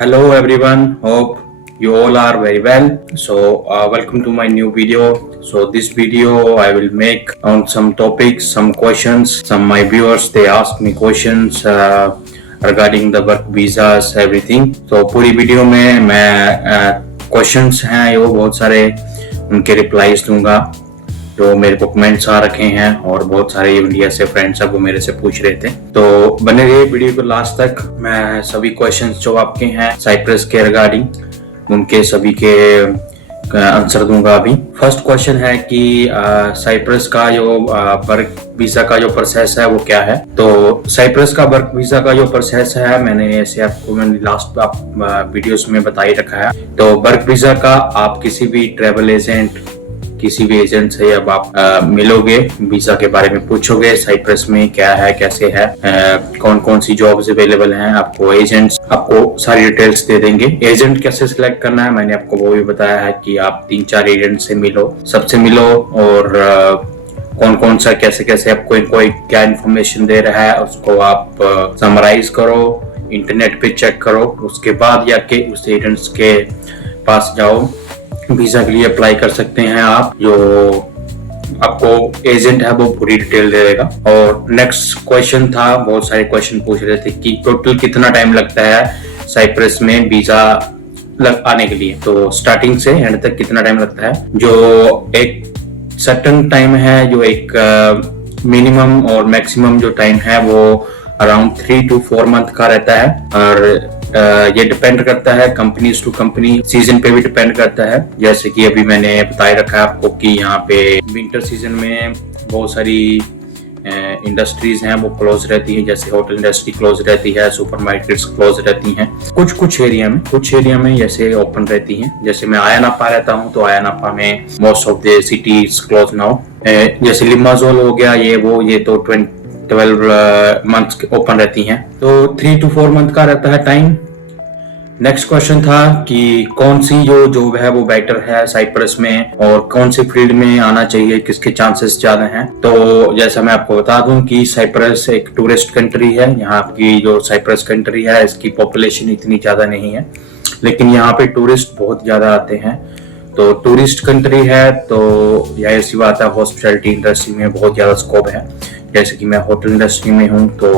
Hello everyone, hope you all are very well. Welcome to my new video. So this video I will make on some topics, some questions. Some my viewers they ask me questions regarding the work visas, everything. तो पूरी video में मैं questions हैं वो बहुत सारे उनके replies दूंगा जो मेरे को कमेंट्स आ रखे हैं और बहुत सारे इंडिया से फ्रेंड्स हैं वो मेरे से पूछ रहे थे। तो बने रहिए वीडियो को लास्ट तक। मैं सभी क्वेश्चंस जो आपके हैं साइप्रस के रिगार्डिंग उनके सभी के आंसर दूंगा। अभी फर्स्ट क्वेश्चन है कि साइप्रस का जो वर्क वीजा का जो प्रोसेस है वो क्या है। तो साइप्रस का वर्क वीजा का जो प्रोसेस है मैंने लास्ट वीडियोस में बता ही रखा है। तो वर्क वीजा का आप किसी भी ट्रेवल एजेंट किसी भी एजेंट से अब आप मिलोगे, वीजा के बारे में पूछोगे साइप्रस में क्या है कैसे है, कौन कौन सी जॉब्स अवेलेबल हैं, आपको एजेंट्स आपको सारी डिटेल्स दे देंगे। एजेंट कैसे सिलेक्ट करना है मैंने आपको वो भी बताया है कि आप 3-4 एजेंट से मिलो, सबसे मिलो और कौन कौन सा कैसे कैसे आपको कोई क्या इन्फॉर्मेशन दे रहा है उसको आप समराइज करो, इंटरनेट पे चेक करो, उसके बाद जाके उस एजेंट्स के पास जाओ, वीजा के लिए अप्लाई कर सकते हैं आप। जो आपको एजेंट है वो पूरी डिटेल दे देगा। और नेक्स्ट क्वेश्चन था, बहुत सारे क्वेश्चन पूछ रहे थे कि टोटल कितना टाइम लगता है साइप्रस में वीजा आने के लिए। तो स्टार्टिंग से एंड तक कितना टाइम लगता है, जो एक सर्टेन टाइम है, जो एक मिनिमम और मैक्सिमम जो टाइम है वो अराउंड 3 to 4 मंथ का रहता है। और ये डिपेंड करता है कंपनीज टू कंपनी, सीजन पे भी डिपेंड करता है। जैसे कि अभी मैंने बता रखा है आपको कि यहाँ पे विंटर सीजन में बहुत सारी इंडस्ट्रीज हैं वो क्लोज रहती है, जैसे होटल इंडस्ट्री क्लोज रहती है, सुपरमार्केट्स क्लोज रहती हैं। कुछ एरिया में जैसे ओपन रहती हैं। जैसे मैं आयानापा रहता हूँ तो आयानापा में most of the cities close now. जैसे लिमासोल हो गया ये तो 12 मंथ्स ओपन रहती हैं। तो 3 to 4 मंथ का रहता है टाइम। नेक्स्ट क्वेश्चन था कि कौन सी जो जॉब है वो बेटर है साइप्रस में और कौन सी फील्ड में आना चाहिए, किसके चांसेस ज्यादा हैं। तो जैसा मैं आपको बता दूं कि साइप्रस एक टूरिस्ट कंट्री है। यहाँ की जो साइप्रस कंट्री है इसकी पॉपुलेशन इतनी ज्यादा नहीं है, लेकिन यहाँ पे टूरिस्ट बहुत ज्यादा आते हैं। तो टूरिस्ट कंट्री है तो यह सी बात है, हॉस्पिटैलिटी इंडस्ट्री में बहुत ज्यादा स्कोप है। जैसे कि मैं होटल इंडस्ट्री में हूँ तो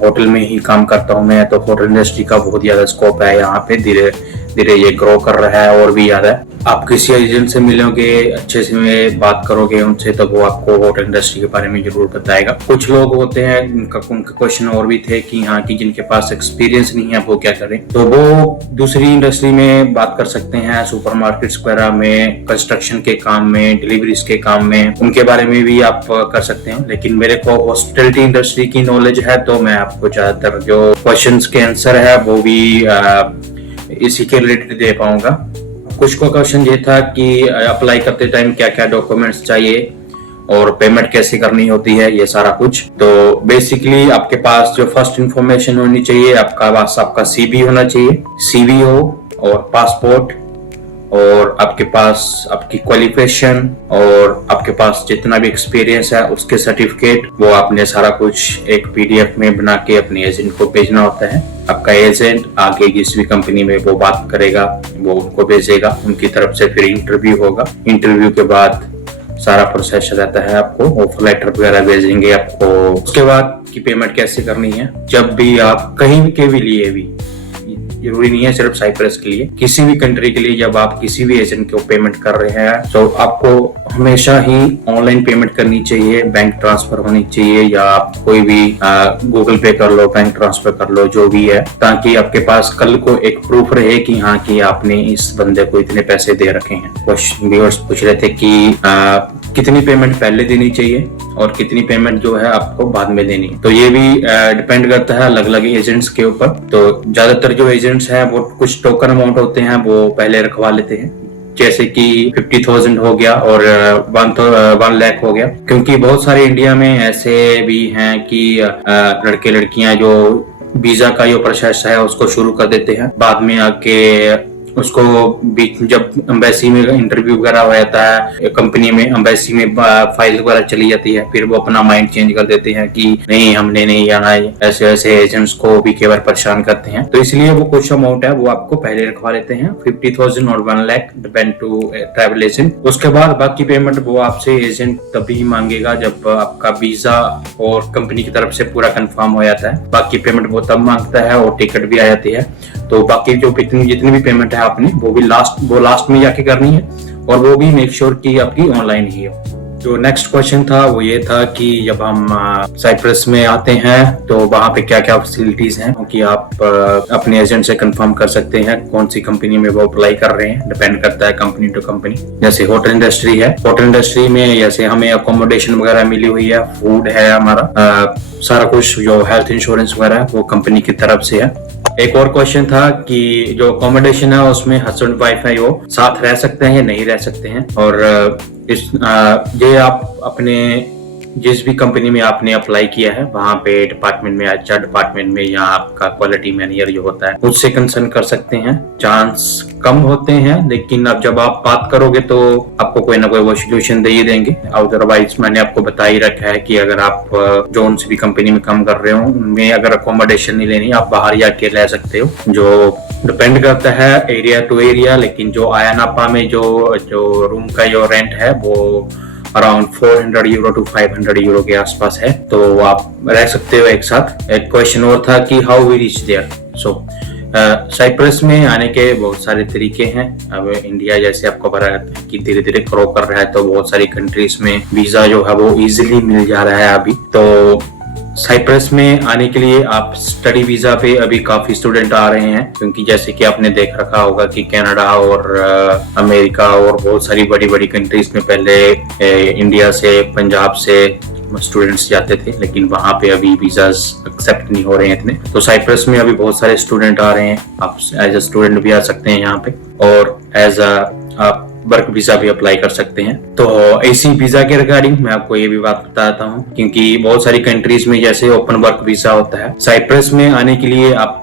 होटल में ही काम करता हूँ मैं, तो होटल इंडस्ट्री का बहुत ज्यादा स्कोप है यहाँ पे। धीरे धीरे ये ग्रो कर रहा है और भी ज्यादा। आप किसी एजेंट से मिलोगे, अच्छे से बात करोगे उनसे, तो वो आपको होटल इंडस्ट्री के बारे में जरूर बताएगा। कुछ लोग होते हैं उनके क्वेश्चन और भी थे कि यहाँ की जिनके पास एक्सपीरियंस नहीं है वो क्या करें। तो वो दूसरी इंडस्ट्री में बात कर सकते हैं, सुपरमार्केट्स वगैरह में, कंस्ट्रक्शन के काम में, डिलीवरीज के काम में, उनके बारे में भी आप कर सकते हैं। लेकिन मेरे को हॉस्पिटैलिटी इंडस्ट्री की नॉलेज है तो मैं आपको ज्यादातर जो क्वेश्चंस के आंसर है वो भी इसी के रिलेटेड दे पाऊंगा। कुछ को क्वेश्चन ये था कि अप्लाई करते टाइम क्या क्या डॉक्यूमेंट्स चाहिए और पेमेंट कैसे करनी होती है, ये सारा कुछ। तो बेसिकली आपके पास जो फर्स्ट इंफॉर्मेशन होनी चाहिए, आपका सीवी होना चाहिए, सीवी हो और पासपोर्ट और आपके पास आपकी क्वालिफिकेशन और आपके पास जितना भी एक्सपीरियंस है उसके सर्टिफिकेट, वो आपने सारा कुछ एक पीडीएफ में बना के अपने एजेंट को भेजना होता है। आपका एजेंट आगे जिस भी कंपनी में वो बात करेगा वो उनको भेजेगा, उनकी तरफ से फिर इंटरव्यू होगा। इंटरव्यू के बाद सारा प्रोसेस रहता है, आपको ऑफर लेटर वगैरह भेजेंगे आपको। उसके बाद की पेमेंट कैसे करनी है, जब भी आप कहीं के भी लिए भी, जरूरी नहीं है सिर्फ साइप्रस के लिए, किसी भी कंट्री के लिए जब आप किसी भी एजेंट को पेमेंट कर रहे हैं तो आपको हमेशा ही ऑनलाइन पेमेंट करनी चाहिए, बैंक ट्रांसफर होनी चाहिए, या आप कोई भी गूगल पे कर लो, बैंक ट्रांसफर कर लो, जो भी है, ताकि आपके पास कल को एक प्रूफ रहे कि हाँ कि आपने इस बंदे को इतने पैसे दे रखे हैं। व्यूअर्स पूछ रहे थे कि कितनी पेमेंट पहले देनी चाहिए और कितनी पेमेंट जो है आपको बाद में देनी है। तो ये भी डिपेंड करता है अलग अलग एजेंट्स के ऊपर। तो ज्यादातर जो एजेंट्स हैं वो कुछ टोकन अमाउंट होते हैं वो पहले रखवा लेते हैं, जैसे कि 50,000 हो गया और 1 लाख हो गया। क्योंकि बहुत सारे इंडिया में ऐसे भी हैं कि लड़के लड़कियां जो वीजा का जो प्रोसेस है उसको शुरू कर देते हैं, बाद में आके उसको जब एम्बेसी में इंटरव्यू वगैरह हो जाता है, कंपनी में एम्बेसी में फाइल वगैरह चली जाती है, फिर वो अपना माइंड चेंज कर देते हैं कि नहीं हमने नहीं आना है, ऐसे ऐसे एजेंट्स को भी कई बार परेशान करते हैं। तो इसलिए वो कुछ अमाउंट है वो आपको पहले रखवा लेते हैं, 50,000 और 1 lakh depend to travel agent. उसके बाद बाकी पेमेंट वो आपसे एजेंट तभी मांगेगा जब आपका वीजा और कंपनी की तरफ से पूरा कंफर्म हो जाता है। बाकी पेमेंट वो तब मांगता है और टिकट भी आ जाती है। तो बाकी जो जितनी भी पेमेंट है आपने वो लास्ट में जाके करनी है, और वो भी मेक श्योर कि आपकी ऑनलाइन ही हो। जो नेक्स्ट क्वेश्चन था वो ये था कि जब हम साइप्रस में आते हैं तो वहाँ पे क्या क्या फैसिलिटीज हैं कि आप अपने एजेंट से कंफर्म कर सकते हैं कौन सी कंपनी में वो अप्लाई कर रहे हैं। डिपेंड करता है कंपनी टू कंपनी। जैसे होटल इंडस्ट्री है, होटल इंडस्ट्री में जैसे हमें अकोमोडेशन वगैरह मिली हुई है, फूड है, हमारा सारा कुछ जो हेल्थ इंश्योरेंस वगैरह है वो कंपनी की तरफ से है। एक और क्वेश्चन था कि जो अकोमोडेशन है उसमें हस्बैंड वाइफ है वो साथ रह सकते हैं या नहीं रह सकते हैं। और ये आप अपने जिस भी कंपनी में आपने अप्लाई किया है वहां पे डिपार्टमेंट में, अच्छा डिपार्टमेंट में या आपका क्वालिटी मैनेजर जो होता है उससे कंसर्न कर सकते हैं। चांस कम होते हैं लेकिन अब जब आप बात करोगे तो आपको कोई ना कोई वो सोल्यूशन दे ही देंगे। अदरवाइज मैंने आपको बता ही रखा है कि अगर आप जो सी भी कंपनी में काम कर रहे हो उनमें अगर अकोमोडेशन नहीं लेनी आप बाहर जाके ले सकते हो। जो डिपेंड करता है एरिया टू एरिया, लेकिन जो आयानापा में जो रूम का जो रेंट है वो अराउंड 400 यूरो टू 500 यूरो के आसपास है, तो आप रह सकते हो एक साथ। एक क्वेश्चन और था कि how we reach there. So Cyprus में आने के बहुत सारे तरीके हैं। अब इंडिया जैसे आपको पता है कि धीरे धीरे ग्रो कर रहा है, तो बहुत सारी कंट्रीज में वीजा जो है वो इजीली मिल जा रहा है अभी। तो साइप्रस में आने के लिए आप स्टडी वीजा पे अभी काफी स्टूडेंट आ रहे हैं, क्योंकि जैसे कि आपने देख रखा होगा कि कनाडा और अमेरिका और बहुत सारी बड़ी बड़ी कंट्रीज में पहले इंडिया से, पंजाब से स्टूडेंट्स जाते थे, लेकिन वहां पे अभी वीजास एक्सेप्ट नहीं हो रहे हैं इतने। तो साइप्रस में अभी बहुत सारे स्टूडेंट आ रहे हैं। आप एज अ स्टूडेंट भी आ सकते हैं यहाँ पे, और एज आप वर्क वीजा भी अप्लाई कर सकते हैं। तो ऐसी वीजा के रिगार्डिंग मैं आपको ये भी बात बताता हूँ, क्योंकि बहुत सारी कंट्रीज में जैसे ओपन वर्क वीजा होता है, साइप्रस में आने के लिए आपको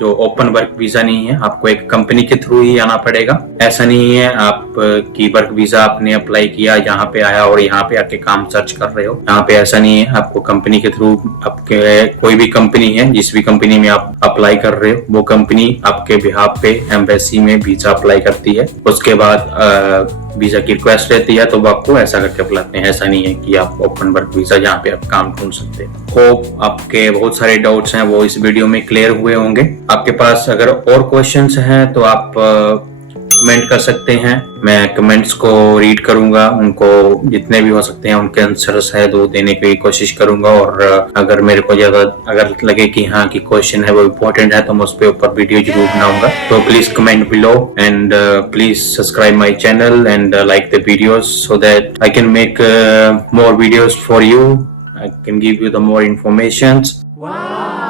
जो ओपन वर्क वीजा नहीं है, आपको एक कंपनी के थ्रू ही आना पड़ेगा। ऐसा नहीं है आप की वर्क वीजा आपने अप्लाई किया, यहाँ पे आया और यहाँ पे आके काम सर्च कर रहे हो, यहाँ पे ऐसा नहीं है। आपको कंपनी के थ्रू, आपके कोई भी कंपनी है जिस भी कंपनी में आप अप्लाई कर रहे हो वो कंपनी आपके बिहाफ पे एम्बेसी में वीजा अप्लाई करती है। उसके बाद वीजा की रिक्वेस्ट रहती है तो वो आपको ऐसा करके बुलाते हैं। ऐसा नहीं है कि आप ओपन वर्क वीजा जहाँ पे आप काम ढूंढ सकते हैं। होप आपके बहुत सारे डाउट्स हैं वो इस वीडियो में क्लियर हुए होंगे। आपके पास अगर और क्वेश्चंस हैं तो आप कमेंट कर सकते हैं। मैं कमेंट्स को रीड करूंगा, उनको जितने भी हो सकते हैं उनके आंसर्स है तो देने की कोशिश करूंगा। और अगर मेरे को ज्यादा अगर लगे कि हाँ कि क्वेश्चन है वो इम्पोर्टेंट है तो मैं उस पे ऊपर वीडियो जरूर बनाऊंगा। तो please comment below and please subscribe my channel and like the videos so that I can make more videos for you. I can give you the more informations. Wow.